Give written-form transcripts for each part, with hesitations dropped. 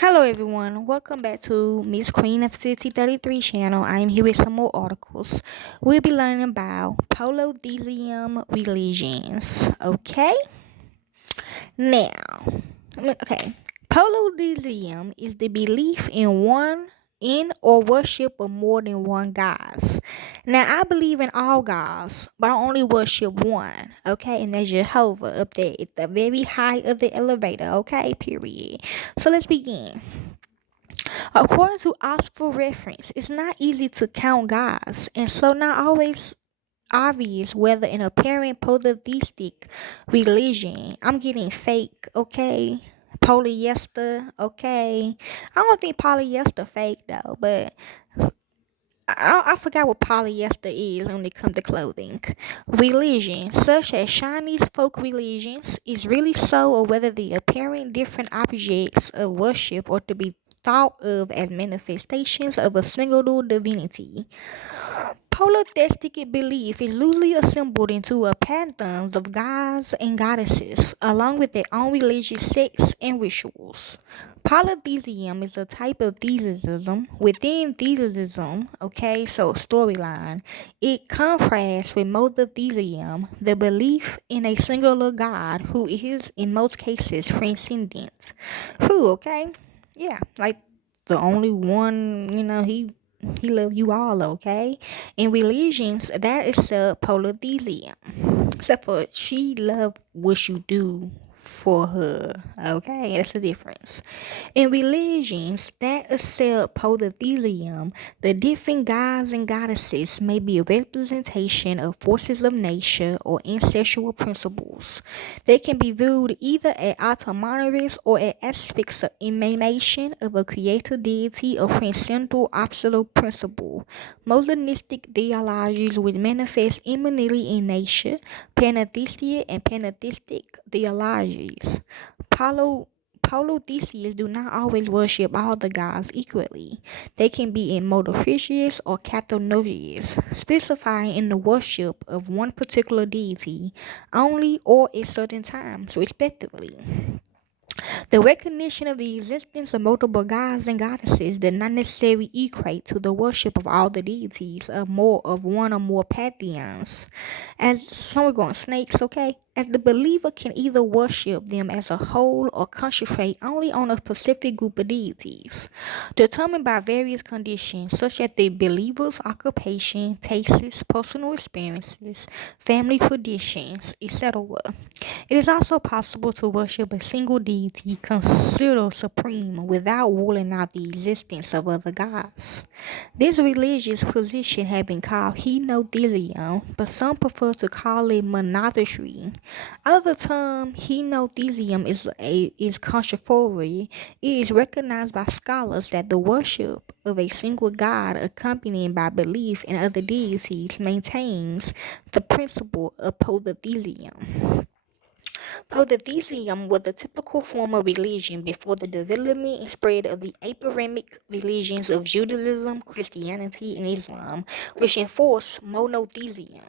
Hello everyone, welcome back to Miss Queen Nefertiti 33 channel. I am here with some more articles. We'll be learning about polytheism religions. Now, okay. Polytheism is the belief in or worship of more than one gods. Now I believe in all gods, but I only worship one, okay? And that's Jehovah up there at the very height of the elevator, okay? Period. So let's begin. According to Oxford reference, it's not easy to count gods, and so not always obvious whether an apparent polytheistic religion. I'm getting fake, okay? Polyester, okay? I don't think polyester fake though, but I forgot what polyester is when it comes to clothing. Religion, such as Chinese folk religions, is really so, or whether the apparent different objects of worship are to be thought of as manifestations of a single divinity. Polytheistic belief is loosely assembled into a pantheon of gods and goddesses, along with their own religious sects and rituals. Polytheism is a type of theism within theism, okay, so storyline. It contrasts with monotheism, the belief in a singular God who is, in most cases, transcendent. True, okay? Yeah, like the only one, he love you all, okay? In religions, that is polytheism. Except for she love what you do for her, okay? That's the difference. In religions that accept polytheism, the different gods and goddesses may be a representation of forces of nature or ancestral principles. They can be viewed either as autonomous or as aspects of emanation of a creator deity or transcendental absolute principle. Modernistic theologies which manifest immanently in nature, pantheistic and pantheistic theologies. Polytheists do not always worship all the gods equally. They can be in monotheist or cathonotheist, specifying in the worship of one particular deity only or at certain times, respectively. The recognition of the existence of multiple gods and goddesses does not necessarily equate to the worship of all the deities of one or more pantheons. As some are going snakes, okay? As the believer can either worship them as a whole or concentrate only on a specific group of deities, determined by various conditions such as the believer's occupation, tastes, personal experiences, family traditions, etc. It is also possible to worship a single deity considered supreme without ruling out the existence of other gods. This religious position has been called henotheism, but some prefer to call it monotheism. Although the term henotheism is controversial, it is recognized by scholars that the worship of a single god accompanied by belief in other deities maintains the principle of polytheism. Polytheism was the typical form of religion before the development and spread of the Abrahamic religions of Judaism, Christianity, and Islam, which enforced monotheism.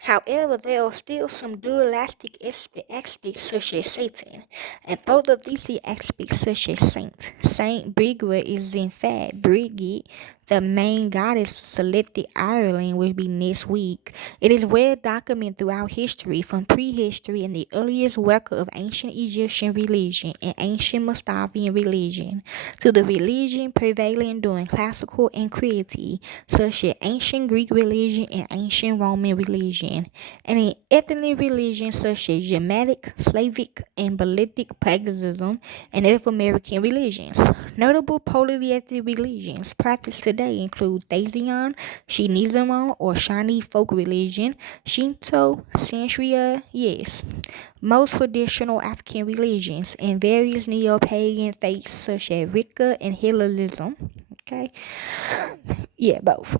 However, there are still some dualistic aspects such as Satan, and polytheistic aspects such as Saint. Saint Bridget is in fact Bridget, the main goddess selected Ireland will be next week. It is well documented throughout history, from prehistory and the earliest record of ancient Egyptian religion and ancient Mostavian religion, to the religion prevailing during classical antiquity, such as ancient Greek religion and ancient Roman religion, and in ethnic religions such as Germanic, Slavic, and Baltic paganism, and Native American religions. Notable polytheistic religions practiced today include Theism, Shintoism or Chinese folk religion, Shinto, Santeria, yes, most traditional African religions, and various neo-pagan faiths such as Wicca and Hinduism. Okay, yeah, both.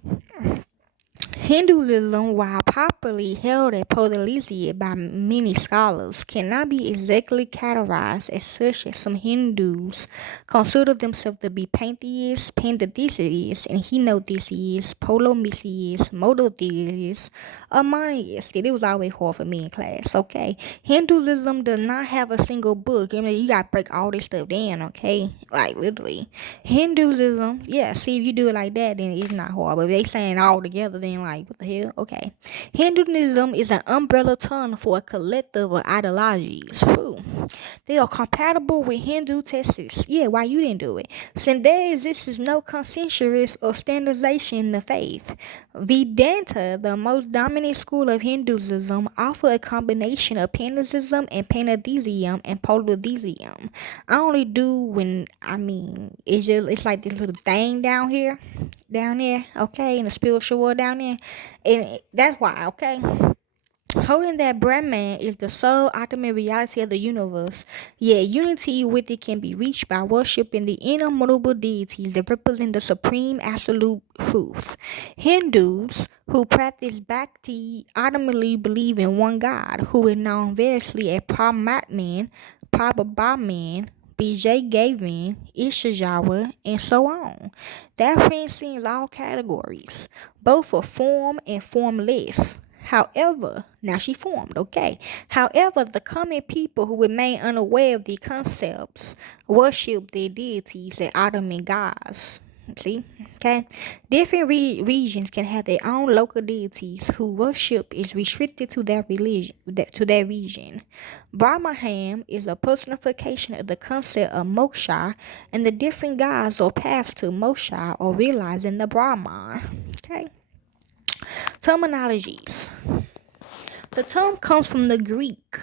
Hinduism, while popularly held as polytheistic by many scholars, cannot be exactly categorized as such, as some Hindus consider themselves to be pantheists, pantheistic, and henotheists, polytheists, monotheists, or monotheists. It was always hard for me in class, okay? Hinduism does not have a single book. I mean, you gotta break all this stuff down, okay? Like, literally. Hinduism, yeah, see, if you do it like that, then it's not hard. But if they saying all together, then like, what the hell? Okay. Hinduism is an umbrella term for a collective of ideologies. Whew. They are compatible with Hindu texts. Yeah, why you didn't do it? Since there exists no consensus or standardization in the faith, Vedanta, the most dominant school of Hinduism, offer a combination of pantheism and pantheism and polytheism. I only do when it's like this little thing down there, okay, in the spiritual world down there, and that's why, okay. Holding that Brahman is the sole ultimate reality of the universe, yet unity with it can be reached by worshiping the immutable deities that represent the supreme absolute truth. Hindus who practice bhakti ultimately believe in one God, who is known variously as Paramatman, Prabhaman, BJ Gavin, Ishajawa, and so on. That transcends all categories, both for form and formless. However, now she formed, okay. However, the common people who remain unaware of the concepts worship their deities as ultimate gods. See, okay. Different regions can have their own local deities who worship is restricted to their religion, to their region. Brahmaham is a personification of the concept of moksha and the different gods or paths to moksha or realizing the Brahman. Okay. Terminologies. The term comes from the Greek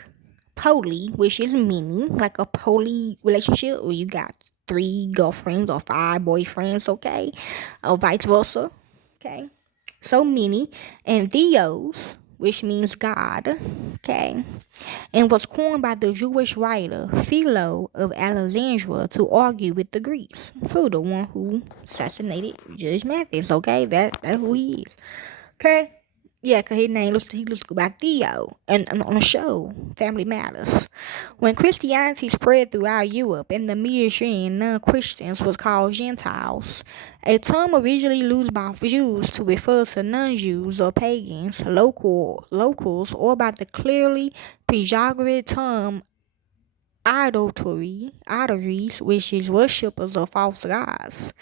poly, which is many, like a poly relationship where you got 3 girlfriends or 5 boyfriends, okay, or vice versa, okay. So many, and theos, which means God, okay, and was coined by the Jewish writer Philo of Alexandria to argue with the Greeks. So the one who assassinated Judge Mathis, okay, that's who he is. Okay? Yeah, because his name he looks by Theo and on the show, Family Matters. When Christianity spread throughout Europe and the Mediterranean, non-Christians was called Gentiles, a term originally used by Jews to refer to non-Jews or pagans, locals, or by the clearly pejorative term idolatries, which is worshippers of false gods.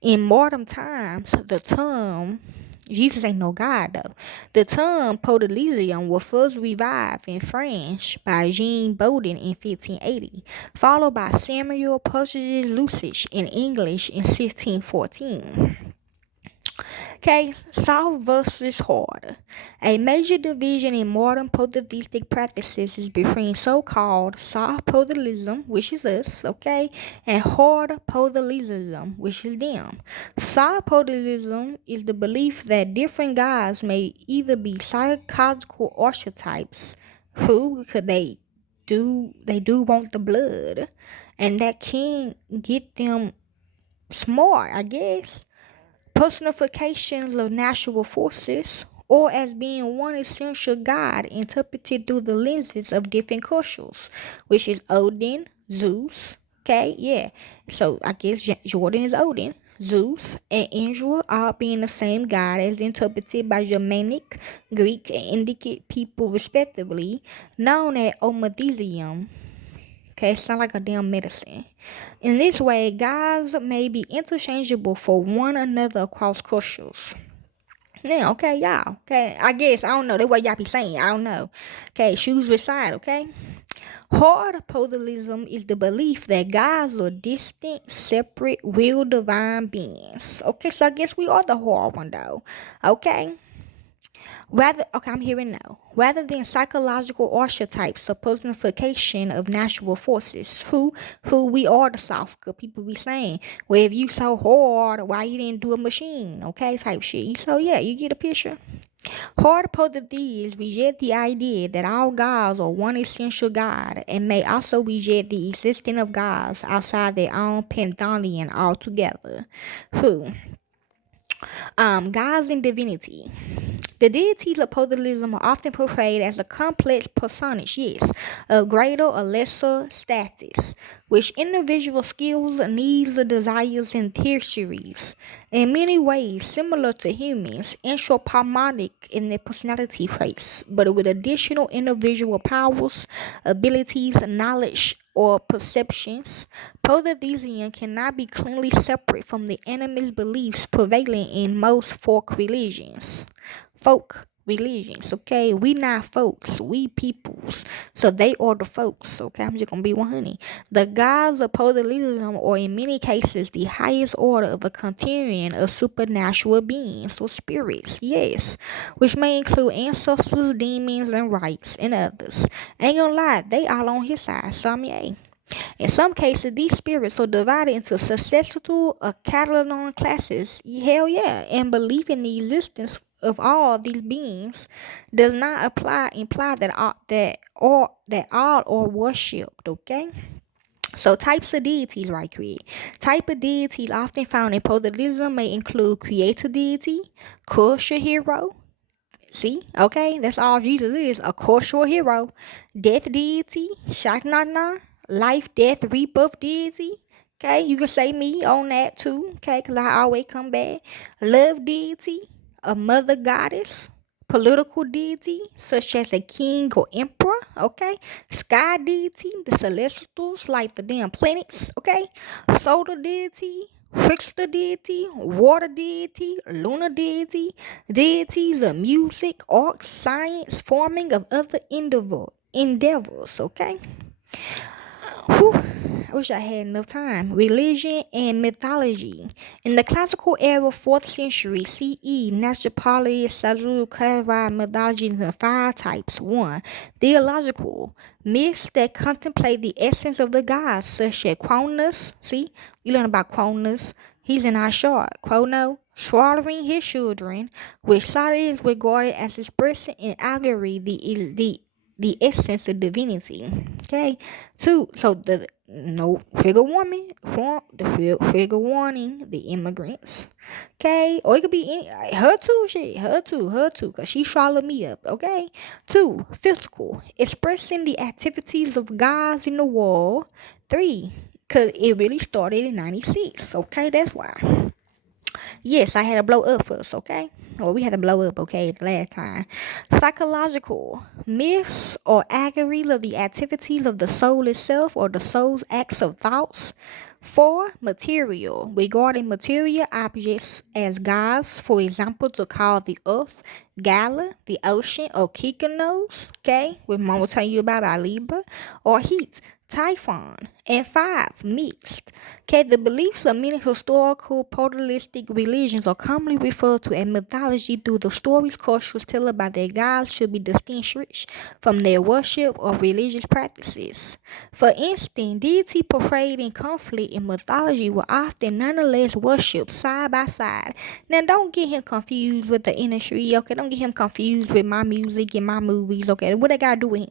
In modern times, the term Jesus ain't no God though. The term polytheism was first revived in French by Jean Bodin in 1580, followed by Samuel Purchas Lusich in English in 1614. Okay, soft versus hard. A major division in modern polytheistic practices is between so-called soft polytheism, which is us, okay, and hard polytheism, which is them. Soft polytheism is the belief that different gods may either be psychological archetypes, who, because they do want the blood, and that can get them smart, I guess, personifications of natural forces, or as being one essential god interpreted through the lenses of different cultures, which is Odin, Zeus. Okay, yeah. So I guess Jordan is Odin, Zeus, and Indra all being the same god as interpreted by Germanic, Greek, and Indic people respectively, known as Omathesium. Okay, it sounds like a damn medicine. In this way, gods may be interchangeable for one another across cultures. Yeah, okay, y'all. Okay, I guess, I don't know. That's what y'all be saying. I don't know. Okay, choose your side, okay? Hard polytheism is the belief that gods are distinct, separate, real divine beings. Okay, so I guess we are the hard one, though. Okay? I'm hearing now. Rather than psychological archetypes or personification of natural forces, who we are the soft, good people be saying, well, if you so hard, why you didn't do a machine, okay, type shit. So yeah, you get a picture. Hard polytheists reject the idea that all gods are one essential god and may also reject the existence of gods outside their own pantheon altogether. Who? Gods and divinity. The deities of polytheism are often portrayed as a complex personage, yes, of greater or lesser status, which individual skills, needs, desires, and histories, in many ways similar to humans, anthropomorphic in their personality traits, but with additional individual powers, abilities, knowledge, or perceptions. Polytheism cannot be cleanly separate from the animist beliefs prevailing in most folk religions, okay? We not folks, we peoples. So they are the folks, okay? I'm just gonna be 100. The gods of polytheism are in many cases the highest order of a continuum of supernatural beings or spirits, yes, which may include ancestors, demons, and rites, and others. Ain't gonna lie, they all on his side, some yay. In some cases, these spirits are divided into successful or catalog classes. Hell yeah, and belief in the existence of all these beings does not imply that all are worshipped. Okay. So types of deities right quick. Type of deities often found in polytheism may include creator deity, culture hero. See, okay, that's all Jesus is, a cultural hero. Death deity, Shaknana, life, death, rebirth deity. Okay, you can say me on that too, okay, because I always come back. Love deity, a mother goddess. Political deity, such as a king or emperor, okay? Sky deity, the celestials, like the damn planets, okay? Solar deity, trickster deity, water deity, lunar deity, deities of music, art, science, forming of other endeavors, okay? Whew, I wish I had enough time. Religion and mythology. In the classical era, 4th century CE, Nastropolis, Sazul, classified mythology into 5 types. 1. Theological. Myths that contemplate the essence of the gods, such as Cronus. See, you learn about Cronus. He's in our short. Chrono, slaughtering his children, which Sari is regarded as expressing in allegory the essence of divinity. Okay. 2. So the no figure warning, figure warning, the immigrants. Okay. Or it could be her too, her too, because she swallowed me up. Okay. 2. Physical, expressing the activities of gods in the world. 3. Because it really started in 96. Okay. That's why. Yes, I had to blow up first, okay? Or we had to blow up, okay, the last time. Psychological. Myths or allegories of the activities of the soul itself or the soul's acts of thoughts. 4. Material. Regarding material objects as gods, for example, to call the earth, Gala, the ocean, or Kikonos, okay? Which Mom will tell you about Libra. Or heat, Typhon. And 5. Mixed. Okay, the beliefs of many historical polytheistic religions are commonly referred to as mythology through the stories cultures tell about their gods should be distinguished from their worship or religious practices. For instance, deity portrayed in conflict in mythology were often nonetheless worshipped side by side. Now, don't get him confused with the industry, okay? Don't get him confused with my music and my movies, okay? What I gotta do with him?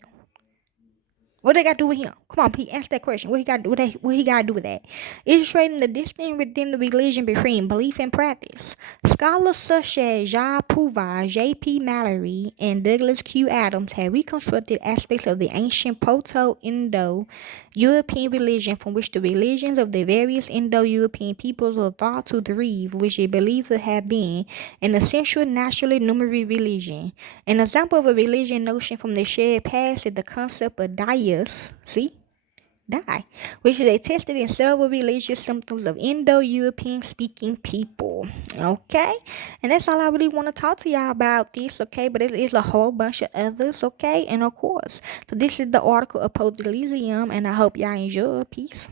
What they got to do with him? Come on, Pete, answer that question. What he got to do with that? What he got to do with that? Illustrating the distinction within the religion between belief and practice. Scholars such as Jean Prouvar, J.P. Mallory, and Douglas Q. Adams have reconstructed aspects of the ancient Proto-Indo-European religion from which the religions of the various Indo-European peoples are thought to derive, which is believed to have been an essential naturally numeric religion. An example of a religion notion from the shared past is the concept of deities, which is attested in several religious symptoms of Indo-European speaking people. Okay, and that's all I really want to talk to y'all about this. Okay, but it is a whole bunch of others. Okay, and of course, so this is the article of polytheism, and I hope y'all enjoy. Peace.